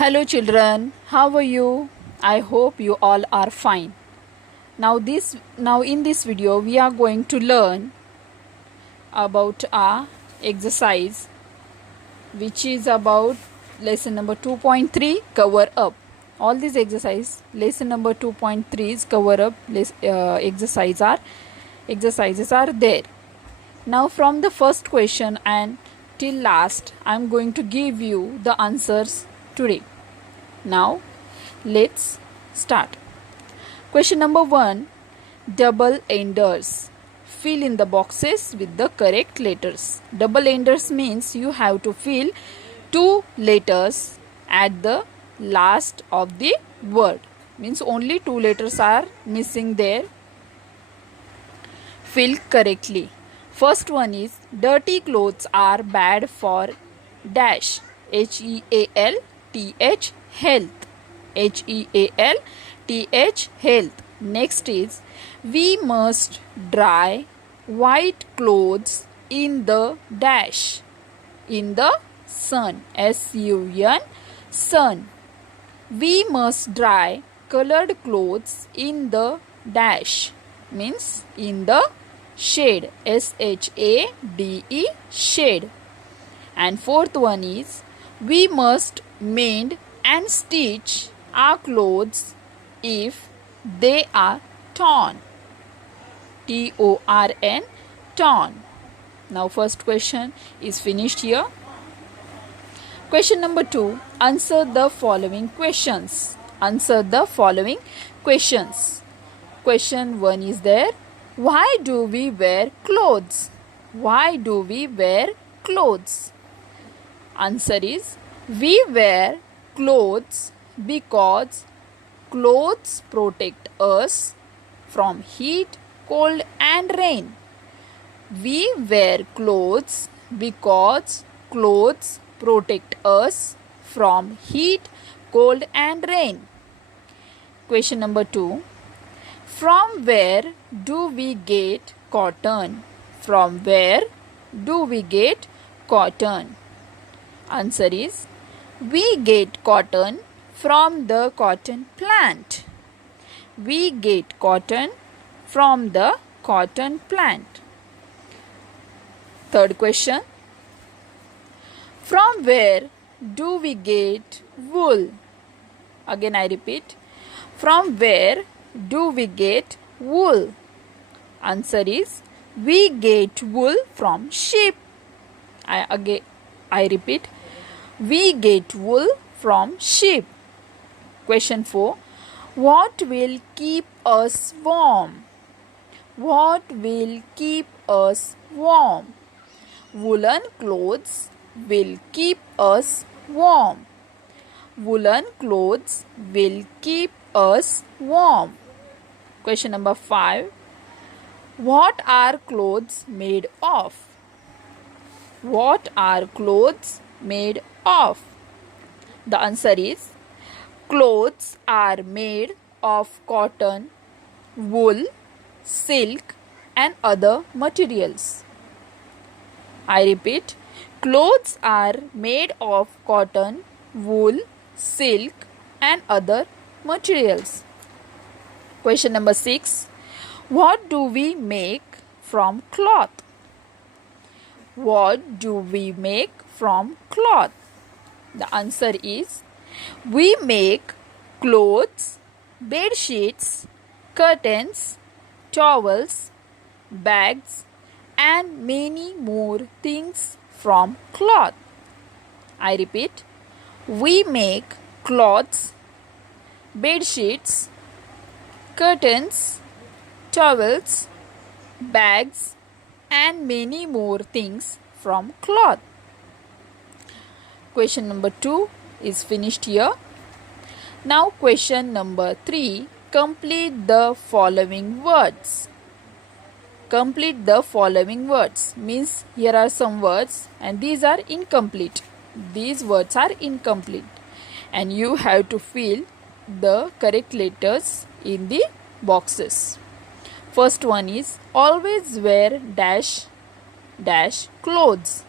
Hello children, how are you? I hope you all are fine. Now in this video we are going to learn about a exercise which is about lesson number 2.3 cover up. All these lesson number 2.3 is cover up exercises are there. Now from the first question and till last I am going to give you the answers today. Now let's start. Question number 1, double enders. Fill in the boxes with the correct letters. Double enders means you have to fill two letters at the last of the word. Means only two letters are missing there. Fill correctly. First one is dirty clothes are bad for dash. HEALTH health. HEALTH health. Next is we must dry white clothes in the dash. In the sun. SUN sun. We must dry colored clothes in the dash. Means in the shade. SHADE shade. And fourth one is we must mend and stitch our clothes if they are torn. TORN torn. Now first question is finished here. Question number 2. Answer the following questions. Answer the following questions. Question 1 is there. Why do we wear clothes? Why do we wear clothes? Answer is we wear clothes because clothes protect us from heat, cold and rain. We wear clothes because clothes protect us from heat, cold and rain. Question number 2. From where do we get cotton? From where do we get cotton? Answer is we get cotton from the cotton plant. We get cotton from the cotton plant. Third question. From where do we get wool? Again I repeat. From where do we get wool? Answer is we get wool from sheep. I repeat. We get wool from sheep. Question 4. What will keep us warm? What will keep us warm? Woolen clothes will keep us warm. Woolen clothes will keep us warm. Question number 5. What are clothes made of? What are clothes made of? The answer is clothes are made of cotton, wool, silk and other materials. I repeat, clothes are made of cotton, wool, silk and other materials. Question number 6. What do we make from cloth? What do we make from cloth? The answer is we make clothes, bed sheets, curtains, towels, bags and many more things from cloth. I repeat, we make clothes, bed sheets, curtains, towels, bags and many more things from cloth. Question number 2 is finished here. Now question number 3. Complete the following words. Complete the following words. Means here are some words and these are incomplete. These words are incomplete. And you have to fill the correct letters in the boxes. First one is always wear dash dash clothes.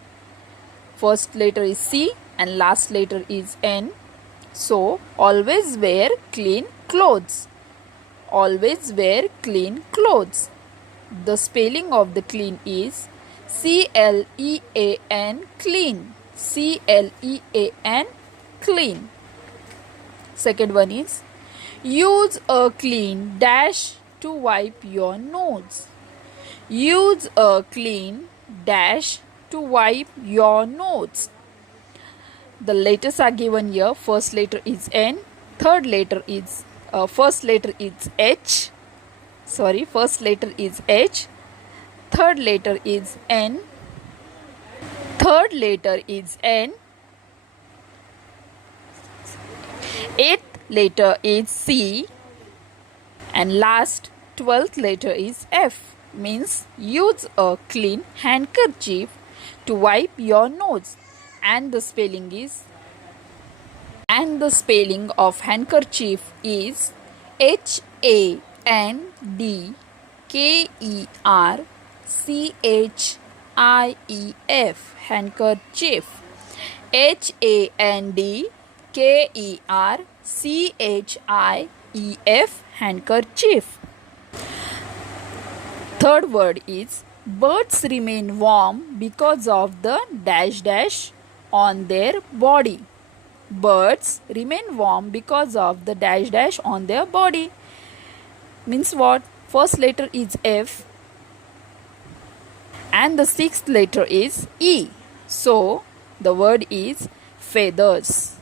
First letter is C and last letter is N. So always wear clean clothes. Always wear clean clothes. The spelling of the clean is CLEAN, clean. CLEAN, clean. Second one is use a clean dash to wipe your nose. Use a clean dash to wipe your nose. The letters are given here. First letter is N. Third letter is first letter is H. Sorry, first letter is H. Third letter is N. Third letter is N. Eighth letter is C. And last 12th letter is F. Means use a clean handkerchief to wipe your nose. And the spelling of handkerchief is HANDKERCHIEF, handkerchief. HANDKERCHIEF, handkerchief. Third word is birds remain warm because of the dash dash on their body. Birds remain warm because of the dash dash on their body. Means what? First letter is F and the sixth letter is E. So the word is feathers.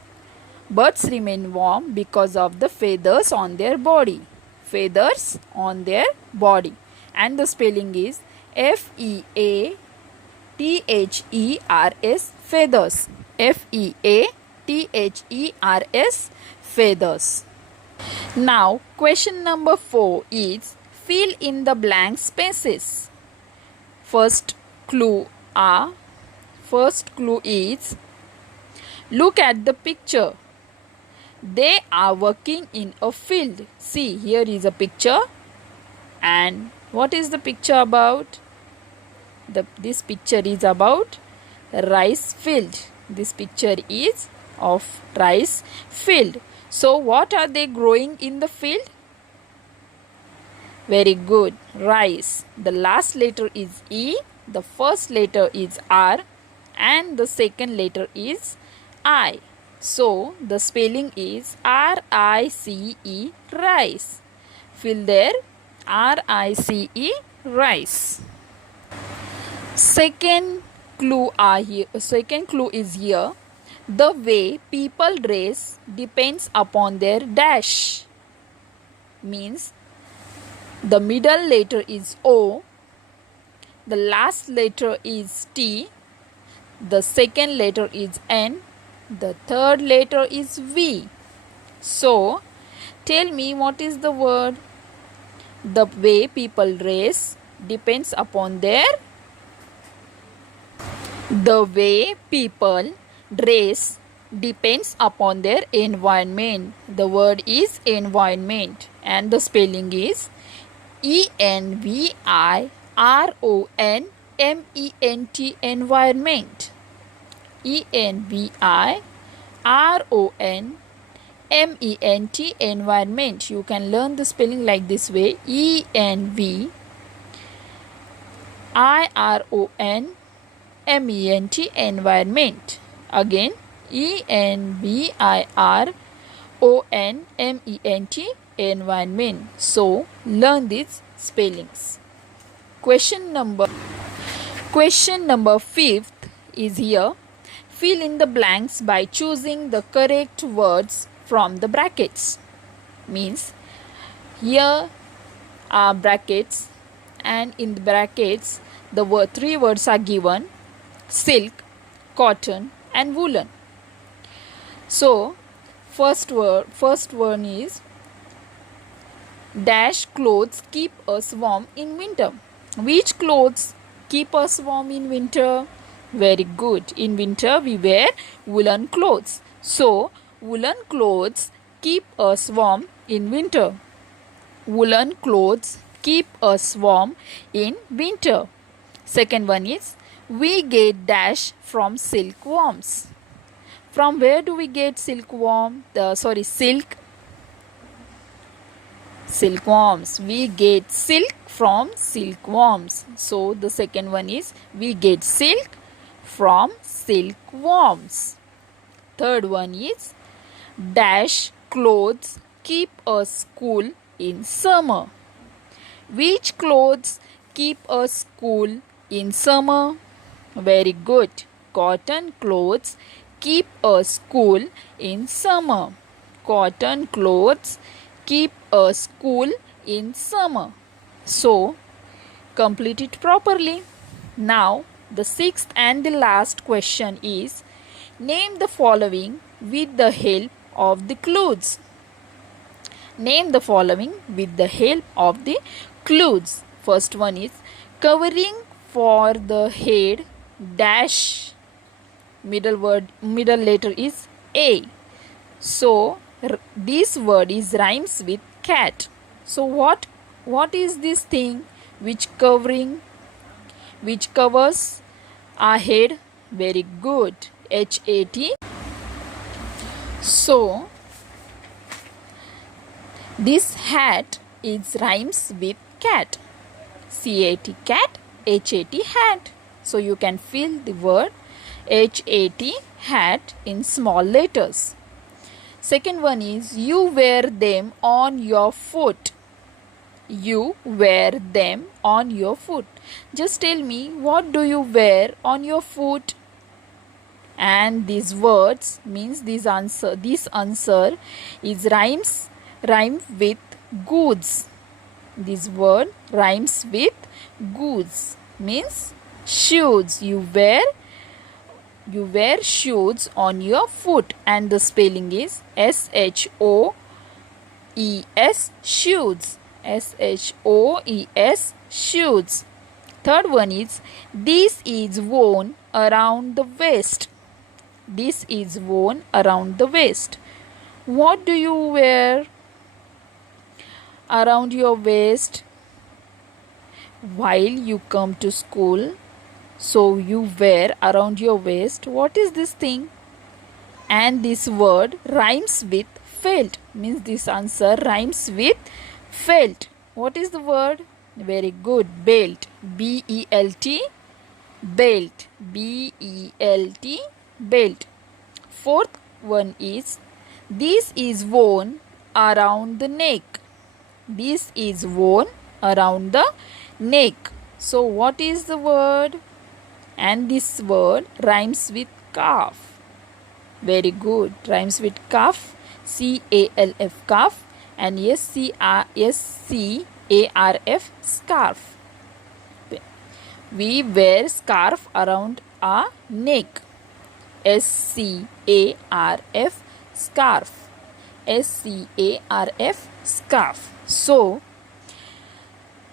Birds remain warm because of the feathers on their body. Feathers on their body. And the spelling is FEATHERS, feathers. FEATHERS, feathers. Now question number 4 is fill in the blank spaces. First clue is look at the picture. They are working in a field. See, here is a picture. And what is the picture about? This picture is about rice field. This picture is of rice field. So what are they growing in the field? Very good, rice. The last letter is E, the first letter is R, and the second letter is I. So the spelling is RICE, rice. Fill there, RICE, rice. Second clue is here. The way people dress depends upon their dash. Means the middle letter is O, the last letter is T, the second letter is N, the third letter is V. So tell me, what is the word? The way people dress depends upon their environment. The word is environment and the spelling is ENVIRONMENT, environment. ENVIRONMENT, environment. You can learn the spelling like this way: ENVIRONMENT, environment. Again, ENVIRONMENT, environment. So learn these spellings. Question number 5th is here. Fill in the blanks by choosing the correct words from the brackets. Means here are brackets, and in the brackets the three words are given: silk, cotton and woolen. So first one is dash clothes keep us warm in winter. Which clothes keep us warm in winter? Very good. In winter we wear woolen clothes. So woolen clothes keep us warm in winter. Woolen clothes keep us warm in winter. Second one is we get dash from silkworms. From where do we get silkworm? Silk. Silkworms. We get silk from silkworms. So the second one is we get silk from silkworms. Third one is dash clothes keep us cool in summer. Which clothes keep us cool in summer? Very good. Cotton clothes keep us cool in summer. Cotton clothes keep us cool in summer. So, complete it properly. Now, the sixth and the last question is name the following with the help of the clues. Name the following with the help of the clues. First one is covering for the head dash middle letter is A. So this word is rhymes with cat. So what is this thing which covers our head? Very good. H-A-T. So this hat is rhymes with cat. C-A-T cat, H-A-T hat. So you can fill the word H-A-T hat in small letters. Second one is you wear them on your foot. You wear them on your foot. Just tell me, what do you wear on your foot? And these words means this answer is rhyme with goods. This word rhymes with goods means shoes. You wear shoes on your foot, and the spelling is S-H-O-E-S shoes. S-H-O-E-S shoes. Third one is this is worn around the waist. This is worn around the waist. What do you wear around your waist while you come to school? So you wear around your waist. What is this thing? And this word rhymes with felt. Means this answer rhymes with felt. What is the word? Very good. Belt. B-E-L-T. Belt. B-E-L-T. Belt. Fourth one is this is worn around the neck. This is worn around the neck. So what is the word? And this word rhymes with calf. Very good. Rhymes with calf. C-A-L-F calf. And S-C-A-R-F scarf. We wear scarf around our neck. S-C-A-R-F scarf. S-C-A-R-F scarf. So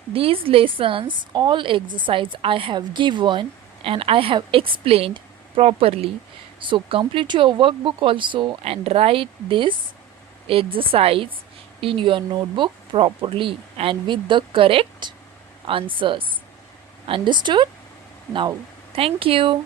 these lessons, all exercise I have given and I have explained properly. So complete your workbook also and write this exercise in your notebook properly and with the correct answers. Understood? Now, thank you.